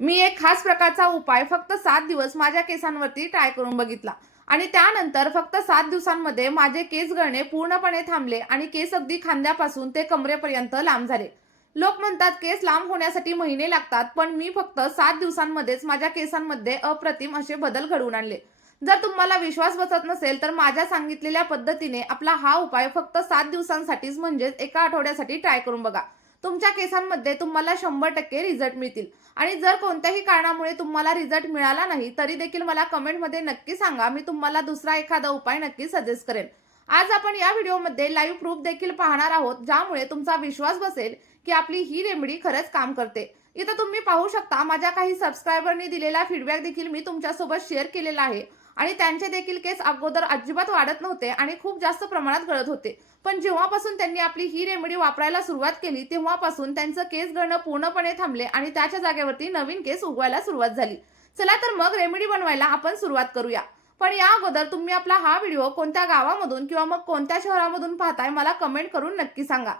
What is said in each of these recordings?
मी एक खास प्रकारचा उपाय फक्त 7 दिवस माझ्या केसांवरती ट्राय करून बघितला आणि त्यानंतर फक्त 7 दिवसांमध्ये माझे केस गळणे पूर्णपणे थांबले आणि केस अगदी खांद्यापासून ते कमरेपर्यंत लांब झाले. लोक म्हणतात केस लांब होण्यासाठी महिने लागतात, पण मी फक्त 7 दिवसांमध्येच माझ्या केसांमध्ये अप्रतिम असे बदल घडवून आणले. जर तुम्हाला विश्वास बसत नसेल तर माझ्या सांगितलेल्या पद्धतीने आपला हा उपाय फक्त 7 दिवसांसाठीच म्हणजेच एका आठवड्यासाठी ट्राय करून बघा. तुमच्या केसांमध्ये तुम्हाला 100% रिझल्ट मिळतील. आणि जर कोणत्याही कारणामुळे तुम्हाला रिझल्ट मिळाला नाही तरी देखील मला कमेंटमध्ये नक्की सांगा, मी तुम्हाला दुसरा एखादा उपाय नक्की सजेस्ट करेन. आज आपण या व्हिडिओमध्ये लाईव्ह प्रूफ देखील पाहणार आहोत, ज्यामुळे तुमचा विश्वास बसेल की आपली ही रेमेडी खरंच काम करते. इथं तुम्ही पाहू शकता माझ्या काही सबस्क्रायबरनी दिलेला फीडबॅक देखील मी तुमच्यासोबत शेअर केलेला आहे आणि त्यांचे देखील केस अगोदर अजिबात वाढत नव्हते आणि खूप जास्त प्रमाणात गळत होते. पण जेव्हापासून त्यांनी आपली ही रेमेडी वापरायला सुरुवात केली तेव्हापासून त्यांचं केस गळणं पूर्णपणे थांबले आणि त्याच्या जागेवरती नवीन केस उगवायला सुरुवात झाली. चला तर मग रेमेडी बनवायला आपण सुरुवात करूया. पण या अगोदर तुम्ही आपला हा व्हिडिओ कोणत्या गावामधून किंवा मग कोणत्या शहरामधून पाहताय मला कमेंट करून नक्की सांगा.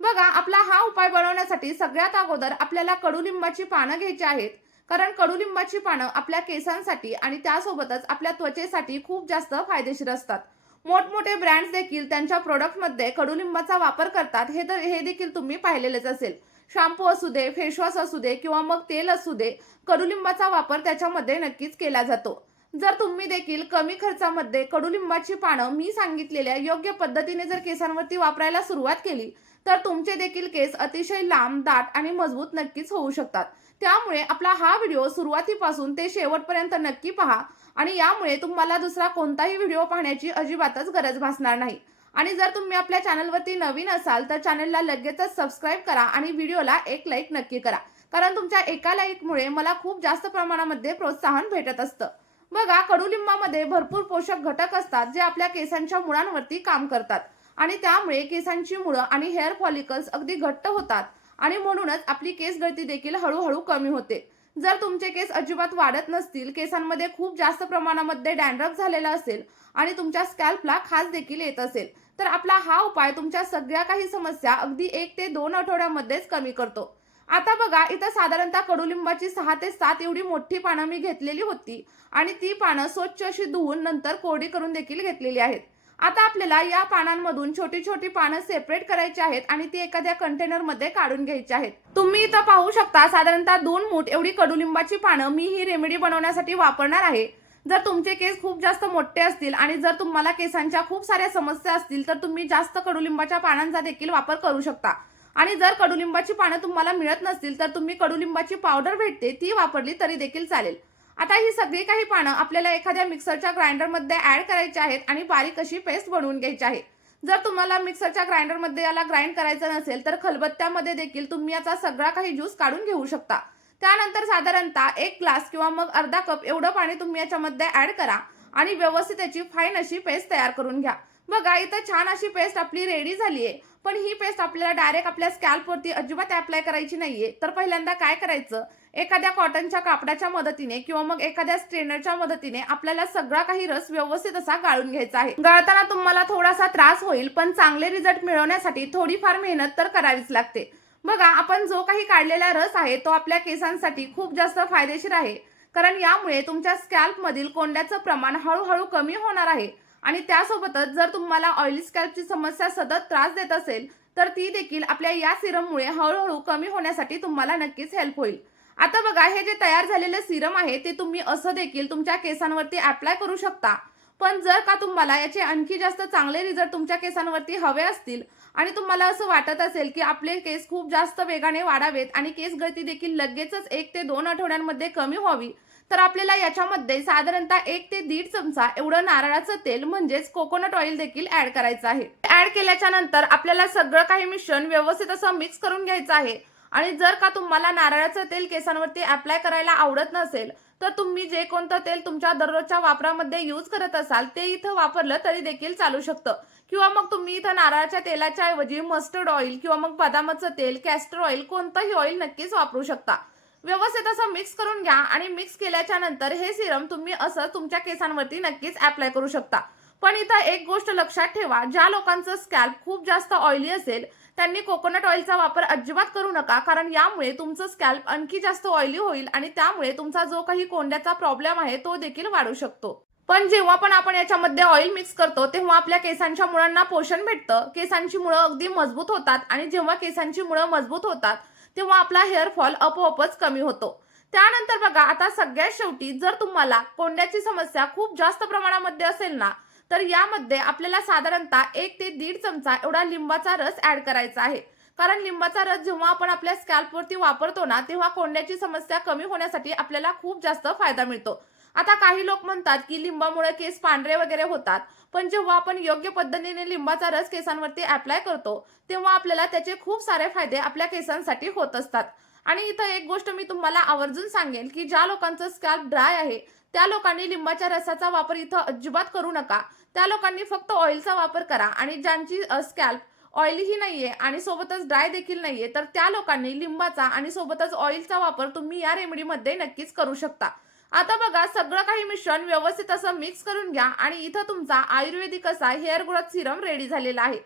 बघा, आपला हा उपाय बनवण्यासाठी सगळ्यात अगोदर आपल्याला कडुलिंबाची पानं घ्यायची आहेत. कारण कडुलिंबाची पानं आपल्या केसांसाठी आणि त्यासोबतच आपल्या त्वचेसाठी खूप जास्त फायदेशीर असतात. मोठमोठे ब्रँड्स देखील त्यांच्या प्रोडक्टमध्ये कडुलिंबाचा वापर करतात, हे देखील तुम्ही पाहिलेलेच असेल. शॅम्पू असू दे, फेसवॉश असू दे किंवा मग तेल असू दे, कडुलिंबाचा वापर त्याच्यामध्ये नक्कीच केला जातो. जर तुम्ही देखील कमी खर्चामध्ये कडुलिंबाची पानं मी सांगितलेल्या योग्य पद्धतीने जर केसांवरती वापरायला सुरुवात केली तर तुमचे देखील केस अतिशय लांब, दाट आणि मजबूत नक्कीच होऊ शकतात. त्यामुळे आपला हा व्हिडिओ सुरुवातीपासून ते शेवटपर्यंत नक्की पहा आणि यामुळे तुम्हाला दुसरा कोणताही व्हिडिओ पाहण्याची अजिबातच गरज भासणार नाही. आणि जर तुम्ही आपल्या चॅनलवरती नवीन असाल तर चॅनलला लगेचच सबस्क्राईब करा आणि व्हिडिओला एक लाईक नक्की करा, कारण तुमच्या एका लाईकमुळे मला खूप जास्त प्रमाणामध्ये प्रोत्साहन भेटत असतं. बघा, कडुलिंबामध्ये भरपूर पोषक घटक असतात जे आपल्या केसांच्या मुळांवरती काम करतात आणि त्यामुळे केसांची मुळं आणि हेअर फॉलिकल्स अगदी घट्ट होतात आणि म्हणूनच आपली केस गळती देखील हळूहळू कमी होते. जर तुमचे केस अजिबात वाढत नसतील, केसांमध्ये खूप जास्त प्रमाणामध्ये डॅन्ड्रफ झालेला असेल आणि तुमच्या स्कॅल्पला खाज देखील येत असेल तर आपला हा उपाय तुमच्या सगळ्या काही समस्या अगदी 1 ते 2 आठवड्यामध्येच कमी करतो. आता बघा, इथं साधारणतः कडुलिंबाची 6 ते 7 एवढी मोठी पानं मी घेतलेली होती आणि ती पानं स्वच्छ अशी धुवून नंतर कोरडी करून देखील घेतलेली आहेत. आता आपल्याला या पानांमधून छोटी छोटी पानं सेपरेट करायची आहेत आणि ती एखाद्या कंटेनर मध्ये काढून घ्यायची आहेत. तुम्ही इथं पाहू शकता साधारणतः 2 मूठ एवढी कडुलिंबाची पानं मी ही रेमेडी बनवण्यासाठी वापरणार आहे. जर तुमचे केस खूप जास्त मोठे असतील आणि जर तुम्हाला केसांच्या खूप साऱ्या समस्या असतील तर तुम्ही जास्त कडुलिंबाच्या पानांचा देखील वापर करू शकता. आणि जर कडुलिंबाची पानं तुम्हाला मिळत नसतील तर तुम्ही कडुलिंबाची पावडर भेटते ती वापरली तरी देखील चालेल. आता ही सगळी काही पानं आपल्याला एखाद्या मिक्सरच्या ग्राइंडरमध्ये ऍड करायची आहेत आणि बारीक अशी पेस्ट बनवून घ्यायची आहे. जर तुम्हाला मिक्सरच्या ग्राइंडरमध्ये याला ग्राइंड करायचं नसेल तर खलबत्त्यामध्ये देखील तुम्ही याचा सगळा काही ज्यूस काढून घेऊ शकता. त्यानंतर साधारणतः 1 ग्लास किंवा मग अर्धा कप एवढं पाणी तुम्ही याच्यामध्ये ऍड करा आणि व्यवस्थित याची फाईन अशी पेस्ट तयार करून घ्या. बघा, इथं छान अशी पेस्ट आपली रेडी झाली आहे. पण ही पेस्ट आपल्याला डायरेक्ट आपल्या स्कॅल्पवरती अजिबात अप्लाय करायची नाहीये. तर पहिल्यांदा काय करायचं, एखाद्या कॉटनच्या कापडाच्या मदतीने किंवा मग एखाद्या स्ट्रेनरच्या मदतीने आपल्याला सगळा काही रस व्यवस्थित असा गाळून घ्यायचा आहे. गाळताना तुम्हाला थोडासा त्रास होईल, पण चांगले रिझल्ट मिळवण्यासाठी थोडीफार मेहनत तर करावीच लागते. बघा, आपण जो काही काढलेला रस आहे तो आपल्या केसांसाठी खूप जास्त फायदेशीर आहे, कारण यामुळे तुमच्या स्कॅल्प मधील कोंड्याचं प्रमाण हळूहळू कमी होणार आहे आणि त्यासोबतच जर तुम्हाला ऑइली स्कॅल्पची समस्या सतत त्रास देत असेल तर ती देखील आपल्या या सिरममुळे हळूहळू कमी होण्यासाठी तुम्हाला नक्कीच हेल्प होईल. आता बघा, हे जे तयार झालेले सिरम आहे ते तुम्ही असं देखील तुमच्या केसांवरती अप्लाय करू शकता. पण जर का तुम्हाला याचे आणखी जास्त चांगले रिझल्ट तुमच्या केसांवरती हवे असतील आणि तुम्हाला असं वाटत असेल की आपले केस खूप जास्त वेगाने वाढावेत आणि केस गळती देखील लगेचच 1 ते 2 आठवड्यांमध्ये कमी व्हावी, तर आपल्याला याच्यामध्ये साधारणतः 1 ते 1.5 चमचा एवढं नारळाचं तेल म्हणजेच कोकोनट ऑइल देखील ऍड करायचं आहे. ऍड केल्याच्या नंतर आपल्याला सगळं काही मिश्रण व्यवस्थित असं मिक्स करून घ्यायचं आहे. आणि जर का तुम्हाला नारळाचं तेल केसांवरती अप्लाय करायला आवडत नसेल तर तुम्ही जे कोणतं तेल तुमच्या दररोजच्या वापरामध्ये यूज करत असाल ते इथं वापरलं तरी देखील चालू शकतं. किंवा मग तुम्ही इथं नारळाच्या तेलाच्या ऐवजी मस्टर्ड ऑइल किंवा मग बदामाचं तेल, कॅस्टर ऑइल कोणतंही ऑइल नक्कीच वापरू शकता. व्यवस्थित असं मिक्स करून घ्या आणि मिक्स केल्याच्या नंतर हे सिरम तुम्ही असं तुमच्या केसांवरती नक्कीच अप्लाय करू शकता. पण इथं एक गोष्ट लक्षात ठेवा, ज्या लोकांचं स्कॅल्प खूप जास्त ऑइली असेल त्यांनी कोकोनट ऑइलचा वापर अजिबात करू नका, कारण यामुळे तुमचं स्कॅल्प आणखी जास्त ऑइली होईल आणि त्यामुळे तुमचा जो काही कोंड्याचा प्रॉब्लेम आहे तो देखील वाढू शकतो. पण जेव्हा पण आपण याच्यामध्ये ऑइल मिक्स करतो तेव्हा आपल्या केसांच्या मुळांना पोषण भेटतं, केसांची मुळं अगदी मजबूत होतात आणि जेव्हा केसांची मुळं मजबूत होतात तेव्हा आपला हेअर फॉल आपोआपच कमी होतो. त्यानंतर बघा, आता सगळ्यात शेवटी जर तुम्हाला कोंड्याची समस्या खूप जास्त प्रमाणामध्ये असेल ना, तर यामध्ये आपल्याला साधारणतः 1 ते 1.5 चमचा एवढा लिंबाचा रस ॲड करायचा आहे. कारण लिंबाचा रस जेव्हा आपण आपल्या स्कॅल्पवरती वापरतो ना, तेव्हा कोंड्याची समस्या कमी होण्यासाठी आपल्याला खूप जास्त फायदा मिळतो. आता काही लोक म्हणतात की लिंबामुळे केस पांढरे वगैरे होतात, पण जेव्हा आपण योग्य पद्धतीने लिंबाचा रस केसांवरती अप्लाय करतो तेव्हा आपल्याला त्याचे खूप सारे फायदे आपल्या केसांसाठी होत असतात. आणि इथं एक गोष्ट मी तुम्हाला आवर्जून सांगेन की ज्या लोकांचं स्कॅल्प ड्राय आहे त्या लोकांनी लिंबाच्या रसाचा वापर इथं अजिबात करू नका. त्या लोकांनी फक्त ऑइलचा वापर करा आणि ज्यांची स्कॅल्प ऑइलीही नाहीये आणि सोबतच ड्राय देखील नाहीये, तर त्या लोकांनी लिंबाचा आणि सोबतच ऑइलचा वापर तुम्ही या रेमेडीमध्ये नक्कीच करू शकता. आता बघा, सगळं काही मिश्रण व्यवस्थित असं मिक्स करून घ्या आणि इथं तुमचा आयुर्वेदिक असा हेअर ग्रोथ सिरम रेडी झालेला आहे.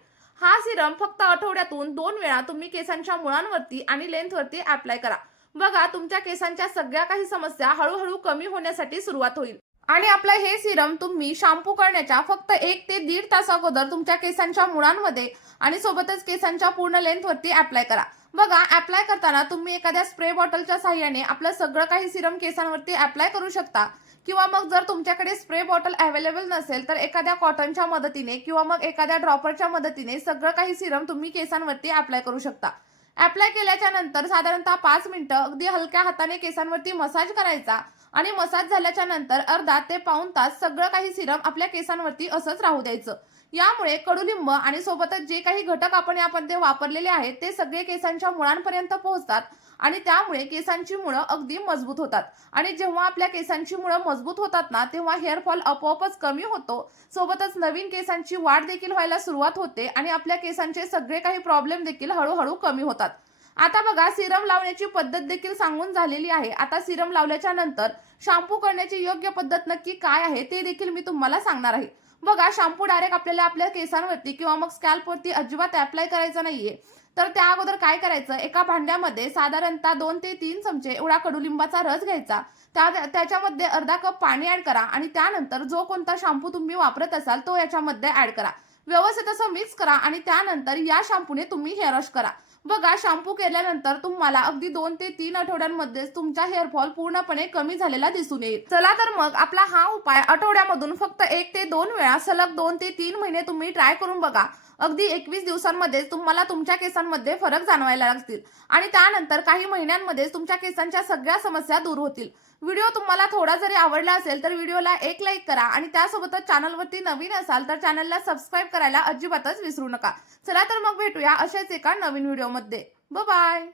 हा सिरम फक्त आठवड्यातून 2 वेळा तुम्ही केसांच्या मुळांवरती आणि लेंथवरती अप्लाय करा. बघा, तुमच्या केसांच्या सगळ्या काही समस्या हळूहळू कमी होण्यासाठी सुरुवात होईल. आणि आपलं हे सिरम तुम्ही शॅम्पू करण्याच्या फक्त 1 ते 1.5 तास अगोदर तुमच्या केसांच्या मुळांमध्ये आणि सोबतच केसांच्या पूर्ण लेंथवरती अप्लाय करा. बघा, अप्लाय करताना तुम्ही एखाद्या स्प्रे बॉटलच्या साहाय्याने आपलं सगळं काही सिरम केसांवरती अप्लाय करू शकता, किंवा मग जर तुमच्याकडे स्प्रे बॉटल अवेलेबल नसेल तर एखाद्या कॉटनच्या मदतीने किंवा मग एखाद्या ड्रॉपरच्या मदतीने सगळं काही सिरम तुम्ही केसांवरती अप्लाय करू शकता. अप्लाय केल्याच्या नंतर साधारणतः 5 मिनिटं अगदी हलक्या हाताने केसांवरती मसाज करायचा आणि मसाज झाल्याच्या नंतर अर्धा ते पाऊण तास सगळं काही सिरम आपल्या केसांवरती असंच राहू द्यायचं. यामुळे कडुलिंब आणि सोबतच जे काही घटक आपण यामध्ये वापरलेले आहेत ते सगळे केसांच्या मुळांपर्यंत पोहोचतात आणि त्यामुळे केसांची मुळं अगदी मजबूत होतात. आणि जेव्हा आपल्या केसांची मुळं मजबूत होतात ना, तेव्हा हेअर फॉल आपोआपच कमी होतो. सोबतच नवीन केसांची वाढ देखील व्हायला सुरुवात होते आणि आपल्या केसांचे सगळे काही प्रॉब्लेम देखील हळूहळू कमी होतात. आता बघा, सिरम लावण्याची पद्धत देखील सांगून झालेली आहे. आता सिरम लावल्याच्या नंतर शॅम्पू करण्याची योग्य पद्धत नक्की काय आहे ते देखील मी तुम्हाला सांगणार आहे. बघा, शॅम्पू डायरेक्ट आपल्याला आपल्या केसांवरती किंवा मग स्कॅल्पवरती अजिबात अप्लाय करायचा नाहीये. तर त्या अगोदर काय करायचं, एका भांड्यामध्ये साधारणतः 2 ते 3 चमचे एवढा कडुलिंबाचा रस घ्यायचा. त्याच्यामध्ये अर्धा कप पाणी ऍड करा आणि त्यानंतर जो कोणता शॅम्पू तुम्ही वापरत असाल तो याच्यामध्ये ऍड करा. व्यवस्थित असं मिक्स करा आणि त्यानंतर या शॅम्पूने तुम्ही हेअर वॉश करा. बघा, शॅम्पू केल्यानंतर तुम्हाला अगदी 2 ते 3 आठवड्यांमध्येच तुमचा हेअर फॉल पूर्णपणे कमी झालेला दिसून येईल. चला तर मग आपला हा उपाय आठवड्यामधून फक्त 1 ते 2 वेळा सलग 2 ते 3 महिने तुम्ही ट्राय करून बघा. अगदी 21 दिवसांमध्ये तुम्हाला तुमच्या केसांमध्ये फरक जाणवायला लागतील आणि त्यानंतर काही महिन्यांमध्ये तुमच्या केसांच्या सगळ्या समस्या दूर होतील. व्हिडिओ तुम्हाला थोडा जरी आवडला असेल तर व्हिडिओला एक लाईक करा आणि त्यासोबतच चॅनलवरती नवीन असाल तर चॅनलला सबस्क्राईब करायला अजिबातच विसरू नका. चला तर मग भेटूया अशाच एका नवीन व्हिडिओमध्ये. Bye bye.